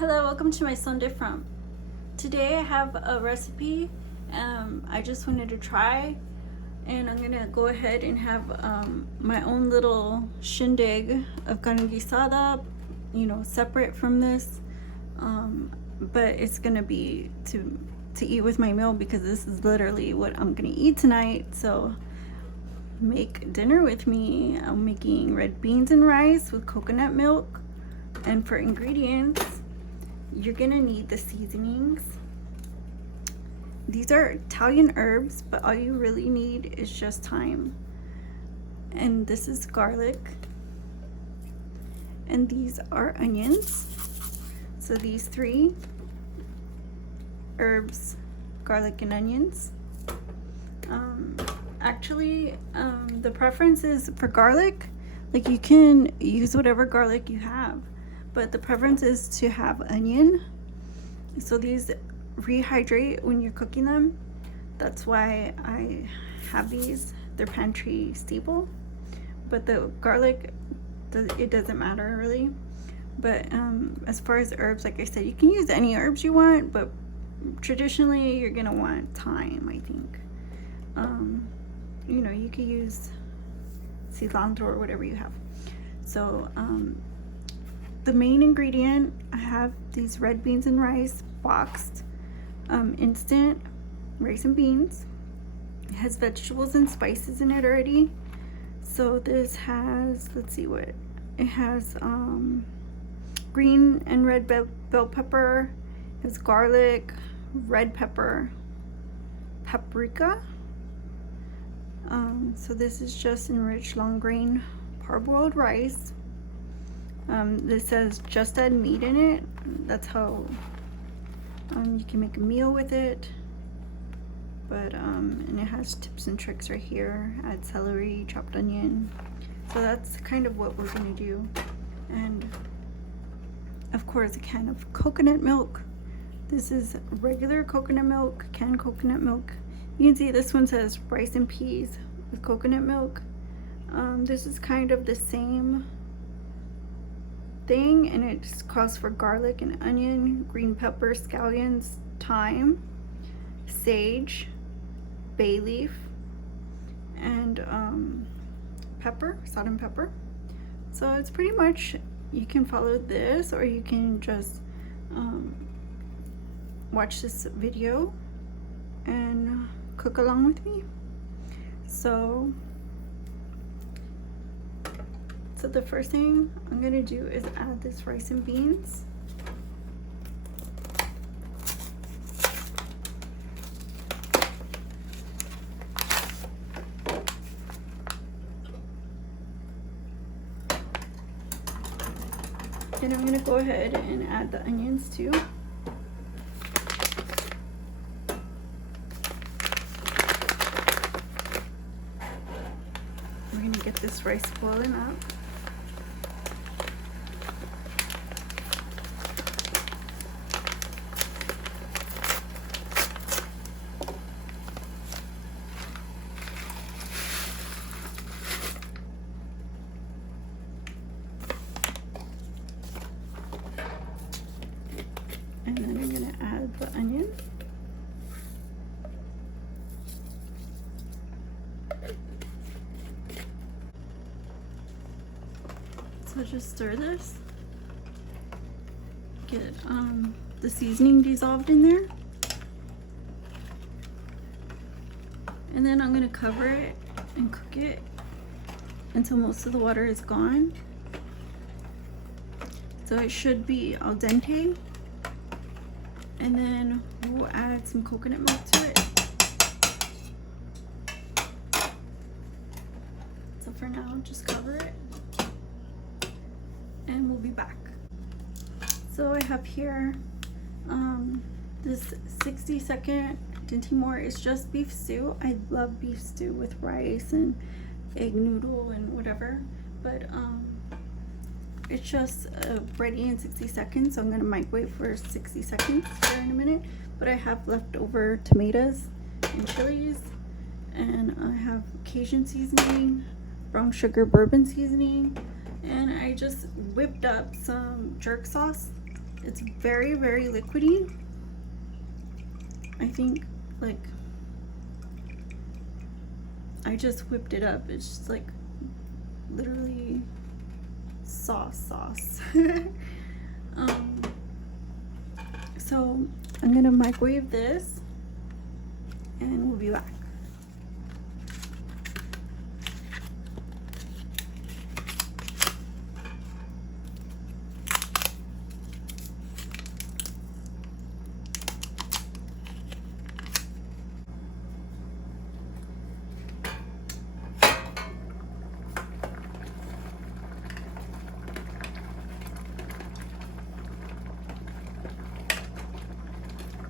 Hello, welcome to my Sunday From. Today I have a recipe I just wanted to try, and I'm gonna go ahead and have my own little shindig of carne guisada, separate from this, but it's gonna be to eat with my meal because this is literally what I'm gonna eat tonight. So make dinner with me. I'm making red beans and rice with coconut milk, and for ingredients you're gonna need the seasonings. These are Italian herbs, but all you really need is just thyme. And this is garlic. And these are onions. So these three herbs, garlic and onions. The preference is for garlic. Like, you can use whatever garlic you have, but the preference is to have onion. So these rehydrate when you're cooking them. That's why I have these. They're pantry staple. But the garlic, it doesn't matter really. But as far as herbs, like I said, you can use any herbs you want, but traditionally you're gonna want thyme, I think. You could use cilantro or whatever you have. So the main ingredient, I have these red beans and rice, boxed, instant rice and beans. It has vegetables and spices in it already. So this has, let's see what it has, green and red bell pepper. It has garlic, red pepper, paprika. So this is just enriched long grain parboiled rice. This says just add meat in it. That's how you can make a meal with it. But and it has tips and tricks right here. Add celery, chopped onion. So that's kind of what we're gonna do. And of course, a can of coconut milk. This is regular coconut milk, canned coconut milk. You can see this one says rice and peas with coconut milk. This is kind of the same thing, and it just calls for garlic and onion, green pepper, scallions, thyme, sage, bay leaf, and pepper, salt and pepper. So it's pretty much, you can follow this, or you can just watch this video and cook along with me. So the first thing I'm gonna do is add this rice and beans. Then I'm gonna go ahead and add the onions too. We're gonna get this rice boiling up. And then I'm gonna add the onion. So just stir this. Get the seasoning dissolved in there. And then I'm gonna cover it and cook it until most of the water is gone. So it should be al dente. And then we'll add some coconut milk to it. So for now, just cover it. And we'll be back. So I have here this 60-second dinty more. It's just beef stew. I love beef stew with rice and egg noodle and whatever, but it's just ready in 60 seconds. So I'm gonna microwave for 60 seconds here in a minute. But I have leftover tomatoes and chilies, and I have Cajun seasoning, brown sugar bourbon seasoning, and I just whipped up some jerk sauce It's very, very liquidy. I think like I just whipped it up. It's just like literally sauce. So I'm gonna microwave this and we'll be back.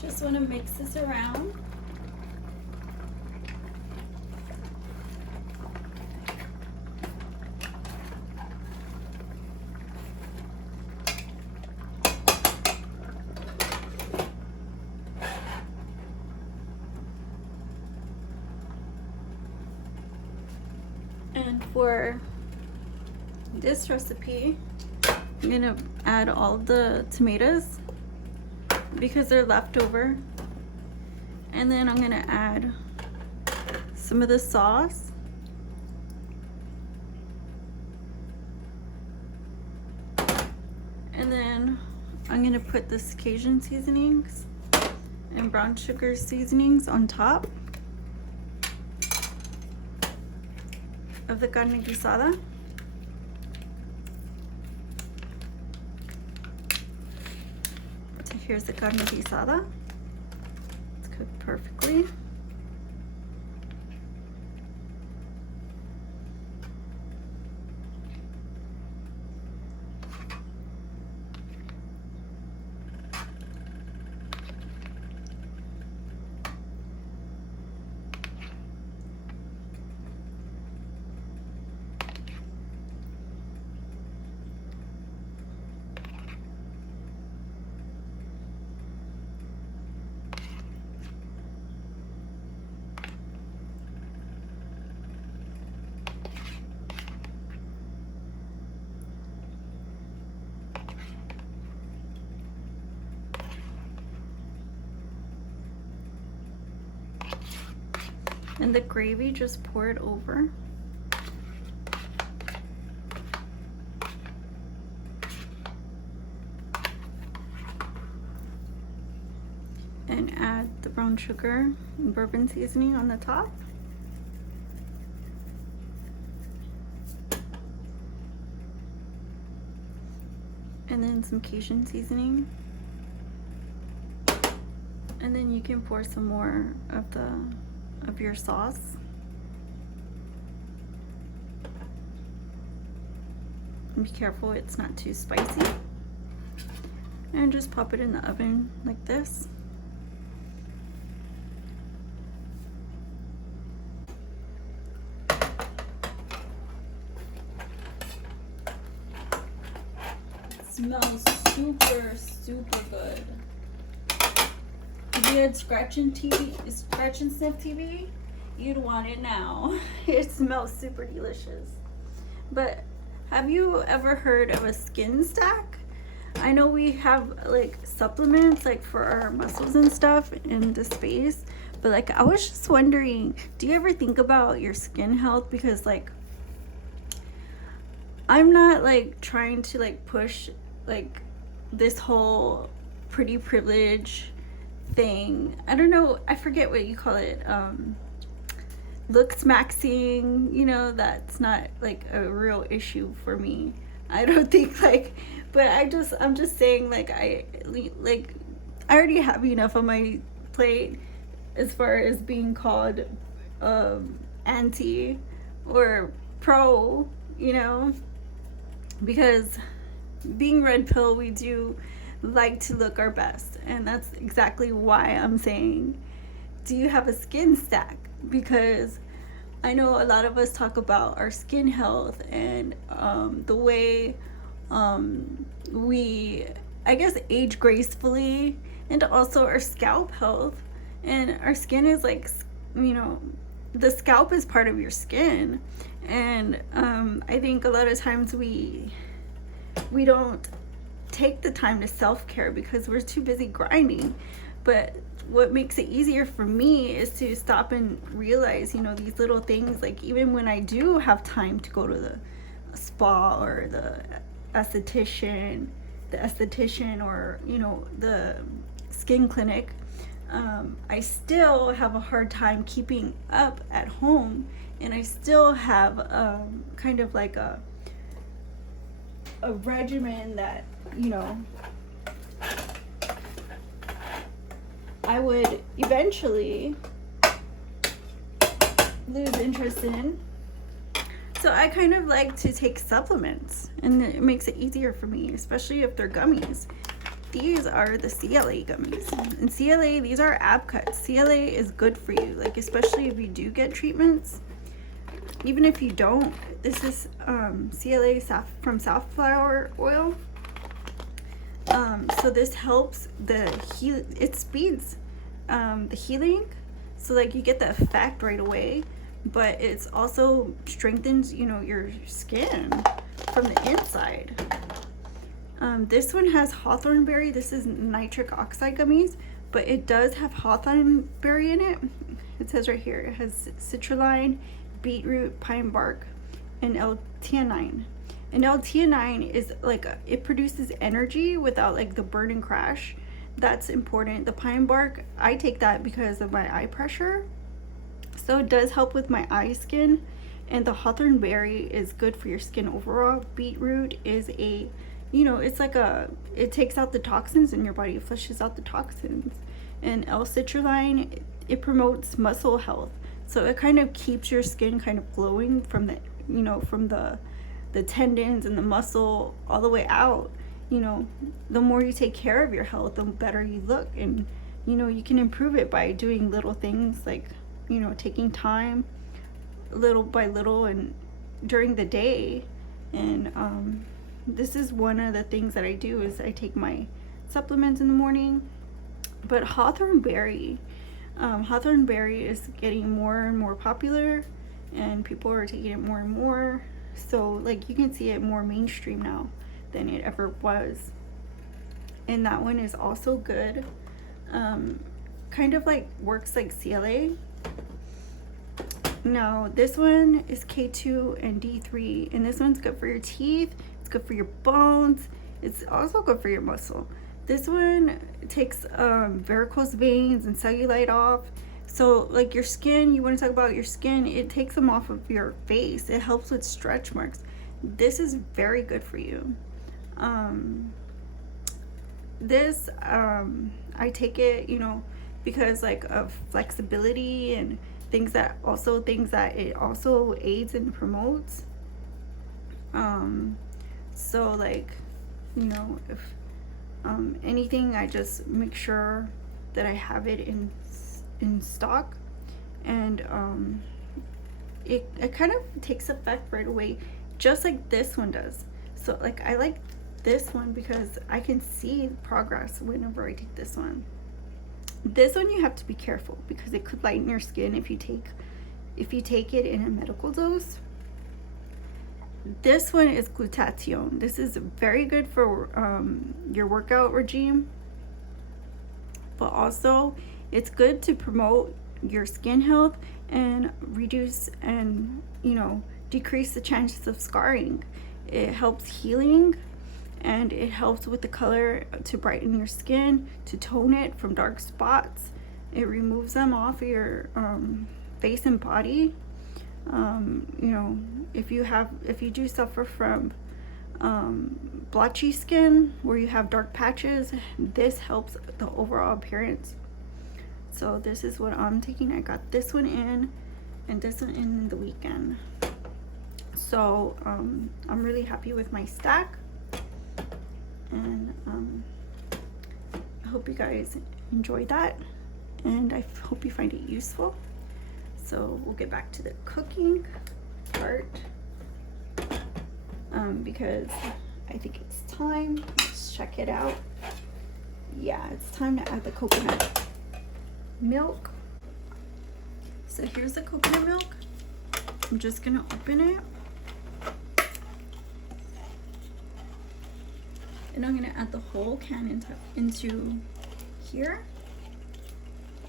Just want to mix this around. And for this recipe, I'm gonna add all the tomatoes because they're leftover, and then I'm gonna add some of the sauce, and then I'm gonna put this Cajun seasonings and brown sugar seasonings on top of the carne guisada. So here's the carne guisada. It's cooked perfectly. And the gravy, just pour it over. And add the brown sugar and bourbon seasoning on the top. And then some Cajun seasoning. And then you can pour some more of your sauce. And be careful it's not too spicy. And just pop it in the oven like this. It smells super, super good. If you had scratch and sniff TV, you'd want it now. It smells super delicious. But have you ever heard of a skin stack? I know we have like supplements like for our muscles and stuff in the space, but like I was just wondering, do you ever think about your skin health? Because like I'm not like trying to like push like this whole pretty privilege thing. I don't know, I forget what you call it, looks maxing, you know, that's not like a real issue for me. I don't think like, but I'm just saying like I already have enough on my plate as far as being called anti or pro, you know, because being red pill, we do like to look our best, and that's exactly why I'm saying, do you have a skin stack? Because I know a lot of us talk about our skin health and the way we, I guess, age gracefully, and also our scalp health. And our skin is like, you know, the scalp is part of your skin, and I think a lot of times we don't take the time to self-care because we're too busy grinding. But what makes it easier for me is to stop and realize, you know, these little things. Like even when I do have time to go to the spa or the esthetician, or, you know, the skin clinic, I still have a hard time keeping up at home, and I still have kind of like a regimen that, you know, I would eventually lose interest in. So I kind of like to take supplements, and it makes it easier for me, especially if they're gummies. These are the CLA gummies, and CLA, these are ab cuts. CLA is good for you, like especially if you do get treatments. Even if you don't, this is CLA from safflower oil. So this helps it speeds the healing, so like you get the effect right away, but it's also strengthens, you know, your skin from the inside. This one has hawthorn berry. This is nitric oxide gummies, but it does have hawthorn berry in it. It says right here, it has citrulline, beetroot, pine bark, and L-theanine. And L-theanine is like it produces energy without like the burn and crash. That's important. The pine bark, I take that because of my eye pressure, so it does help with my eye skin. And the hawthorn berry is good for your skin overall. Beetroot is a, you know, it's like it takes out the toxins in your body, it flushes out the toxins. And L-citrulline, it promotes muscle health, so it kind of keeps your skin kind of glowing from the, you know, from the tendons and the muscle all the way out. You know, the more you take care of your health, the better you look. And, you know, you can improve it by doing little things like, you know, taking time little by little and during the day. And this is one of the things that I do, is I take my supplements in the morning. But hawthorn berry is getting more and more popular, and people are taking it more and more. So like you can see it more mainstream now than it ever was. And that one is also good. Kind of like works like CLA. Now this one is K2 and D3, and this one's good for your teeth, it's good for your bones, it's also good for your muscle. This one takes varicose veins and cellulite off. So like your skin, you want to talk about your skin, it takes them off of your face. It helps with stretch marks. This is very good for you. I take it, you know, because like of flexibility and things that it also aids and promotes. So like, you know, if anything, I just make sure that I have it in stock. And it kind of takes effect right away, just like this one does. So like I like this one because I can see progress whenever I take this one. This one you have to be careful because it could lighten your skin if you take it in a medical dose. This one is glutathione. This is very good for your workout regime, but also it's good to promote your skin health and reduce and, you know, decrease the chances of scarring. It helps healing, and it helps with the color to brighten your skin, to tone it from dark spots. It removes them off of your face and body. You know, if you do suffer from blotchy skin where you have dark patches, this helps the overall appearance. So this is what I'm taking. I got this one in and this one in the weekend. So I'm really happy with my stack, and I hope you guys enjoyed that, and I hope you find it useful. So we'll get back to the cooking part, because I think it's time. Let's check it out. Yeah, it's time to add the coconut milk. So here's the coconut milk. I'm just gonna open it. And I'm gonna add the whole can into here,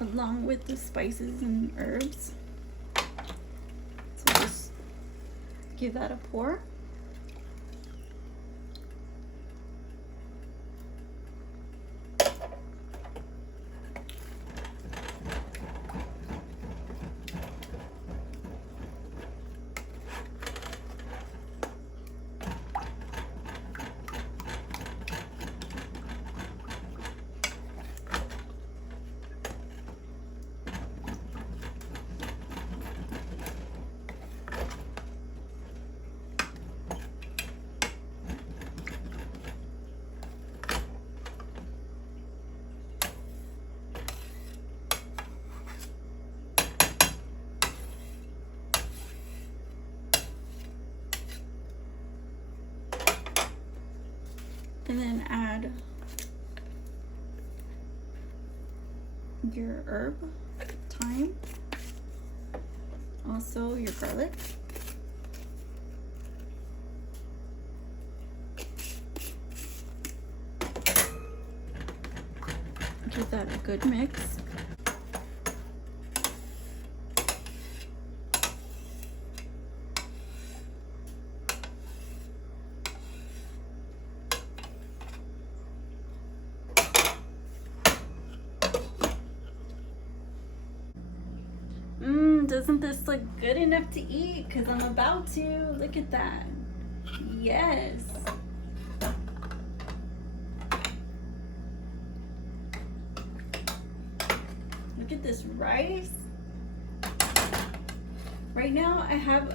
along with the spices and herbs. So just give that a pour. And then add your herb, thyme, also your garlic. Give that a good mix. Doesn't this look good enough to eat? Because I'm about to. Look at that. Yes. Look at this rice. Right now I have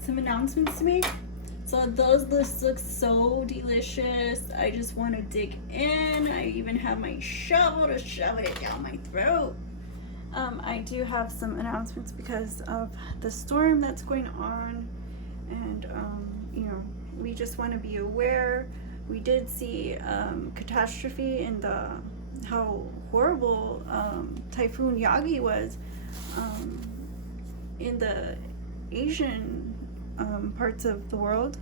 some announcements to make. So those lists look so delicious. I just want to dig in. I even have my shovel to shove it down my throat. I do have some announcements because of the storm that's going on, and you know, we just want to be aware. We did see catastrophe in how horrible Typhoon Yagi was in the Asian parts of the world.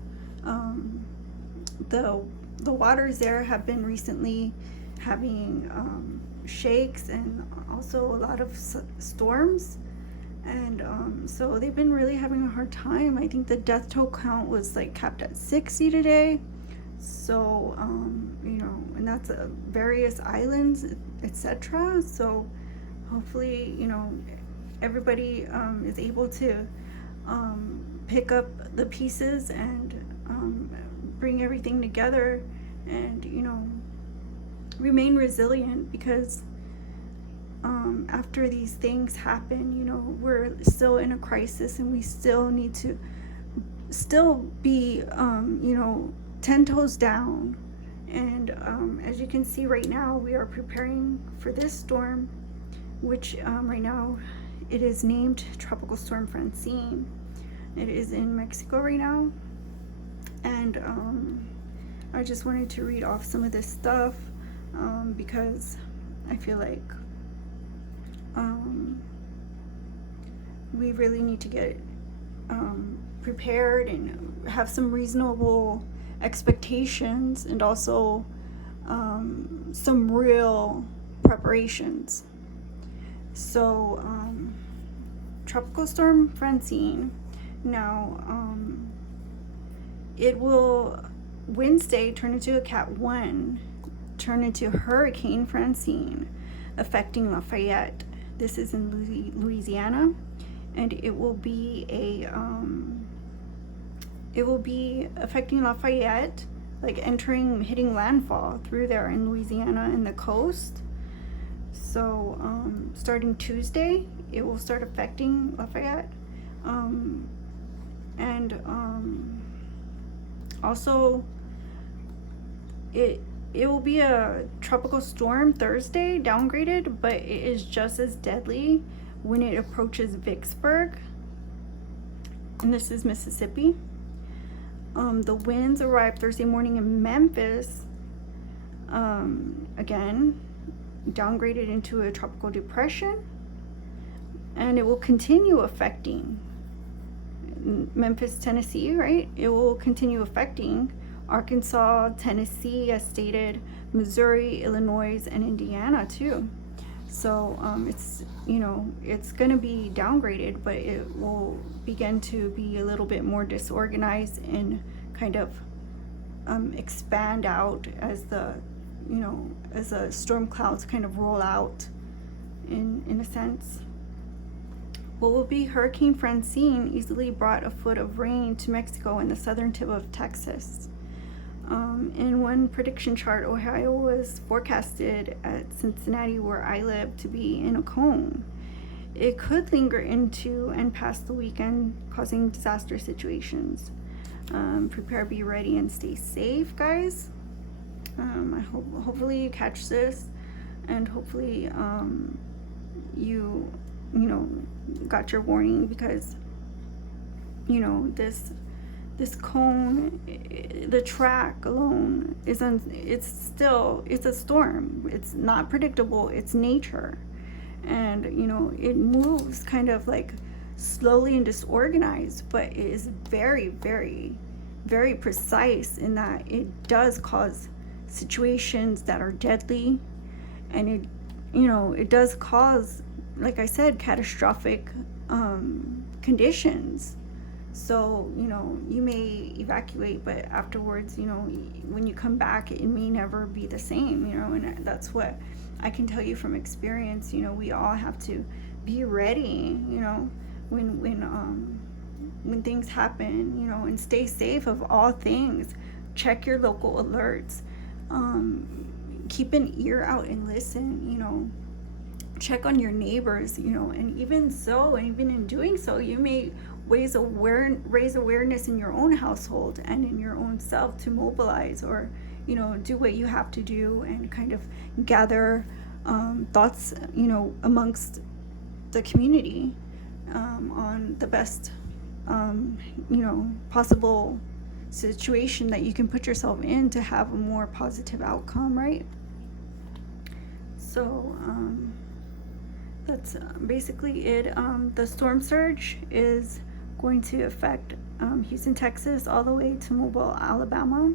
The waters there have been recently having shakes and also a lot of storms, and so they've been really having a hard time. I think the death toll count was like capped at 60 today. So you know, and that's various islands, etc. So hopefully, you know, everybody is able to pick up the pieces and bring everything together, and you know, remain resilient, because after these things happen, you know, we're still in a crisis, and we still need to be you know, 10 toes down. And as you can see right now, we are preparing for this storm, which right now it is named Tropical Storm Francine. It is in Mexico right now, and I just wanted to read off some of this stuff because I feel like we really need to get prepared and have some reasonable expectations, and also some real preparations. So Tropical Storm Francine, now it will Wednesday turn into a Cat 1, turn into Hurricane Francine, affecting Lafayette. This is in Louisiana, and it will be affecting Lafayette, like hitting landfall through there in Louisiana and the coast. So starting Tuesday, it will start affecting Lafayette, and also it will be a tropical storm Thursday, downgraded, but it is just as deadly when it approaches Vicksburg, and this is Mississippi. The winds arrive Thursday morning in Memphis, again downgraded into a tropical depression, and it will continue affecting Memphis, Tennessee, right? It will continue affecting Arkansas, Tennessee, as stated, Missouri, Illinois, and Indiana too. So it's, you know, it's going to be downgraded, but it will begin to be a little bit more disorganized and kind of expand out as the, you know, as the storm clouds kind of roll out in a sense. What will be Hurricane Francine easily brought a foot of rain to Mexico and the southern tip of Texas. In one prediction chart, Ohio was forecasted at Cincinnati, where I live, to be in a cone. It could linger into and past the weekend, causing disaster situations. Prepare, be ready, and stay safe, guys. Hopefully you catch this, and hopefully you know, got your warning, because, you know, this cone, the track alone it's a storm. It's not predictable. It's nature, and, you know, it moves kind of like slowly and disorganized, but it is very, very, very precise in that it does cause situations that are deadly, and it, you know, it does cause, like I said, catastrophic conditions. So, you know, you may evacuate, but afterwards, you know, when you come back, it may never be the same, you know, and that's what I can tell you from experience. You know, we all have to be ready, you know, when things happen, you know, and stay safe of all things. Check your local alerts. Keep an ear out and listen, you know. Check on your neighbors, you know, and even in doing so, you may raise awareness in your own household and in your own self to mobilize, or, you know, do what you have to do and kind of gather thoughts, you know, amongst the community on the best, you know, possible situation that you can put yourself in to have a more positive outcome, right? So that's basically it. The storm surge is going to affect Houston, Texas, all the way to Mobile, Alabama.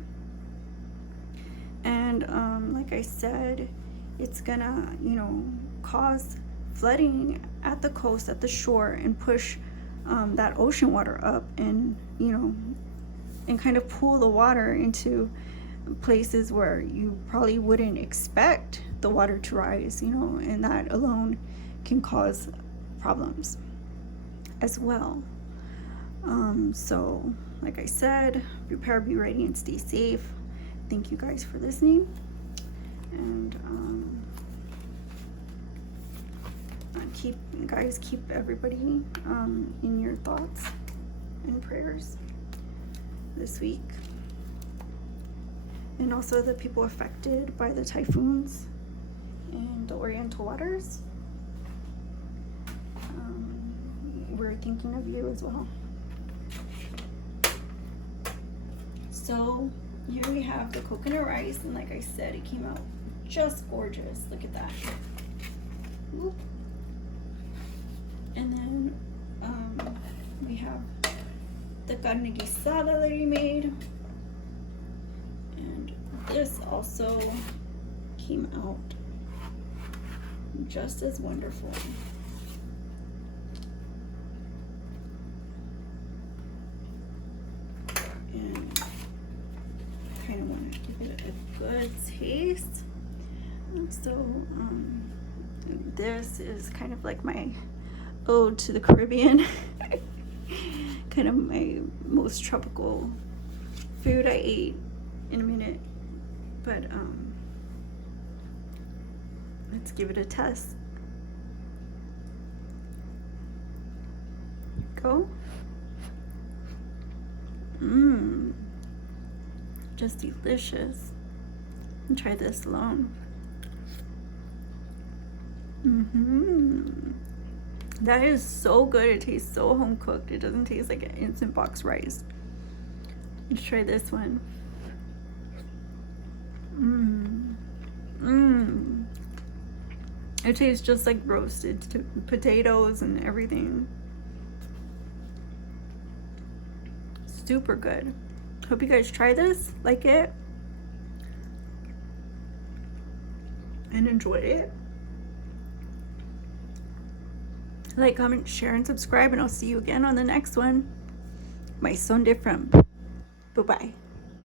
And like I said, it's gonna, you know, cause flooding at the coast, at the shore, and push that ocean water up, and, you know, and kind of pull the water into places where you probably wouldn't expect the water to rise, you know, and that alone can cause problems as well. So like I said, prepare, be ready, and stay safe. Thank you guys for listening, and keep everybody in your thoughts and prayers this week, and also the people affected by the typhoons in the Oriental waters. We're thinking of you as well. So here we have the coconut rice, and like I said, it came out just gorgeous. Look at that. Oop. And then we have the carne guisada that he made, and this also came out just as wonderful. And I kind of want to give it a good taste. And so this is kind of like my ode to the Caribbean. Kind of my most tropical food I ate in a minute. But let's give it a test. Go. Just delicious. And try this alone. That is so good. It tastes so home cooked. It doesn't taste like an instant box rice. Let's try this one. It tastes just like roasted potatoes and everything. Super good. Hope you guys try this, like it, and enjoy it. Like, comment, share, and subscribe, and I'll see you again on the next one. Might sound different. Bye-bye.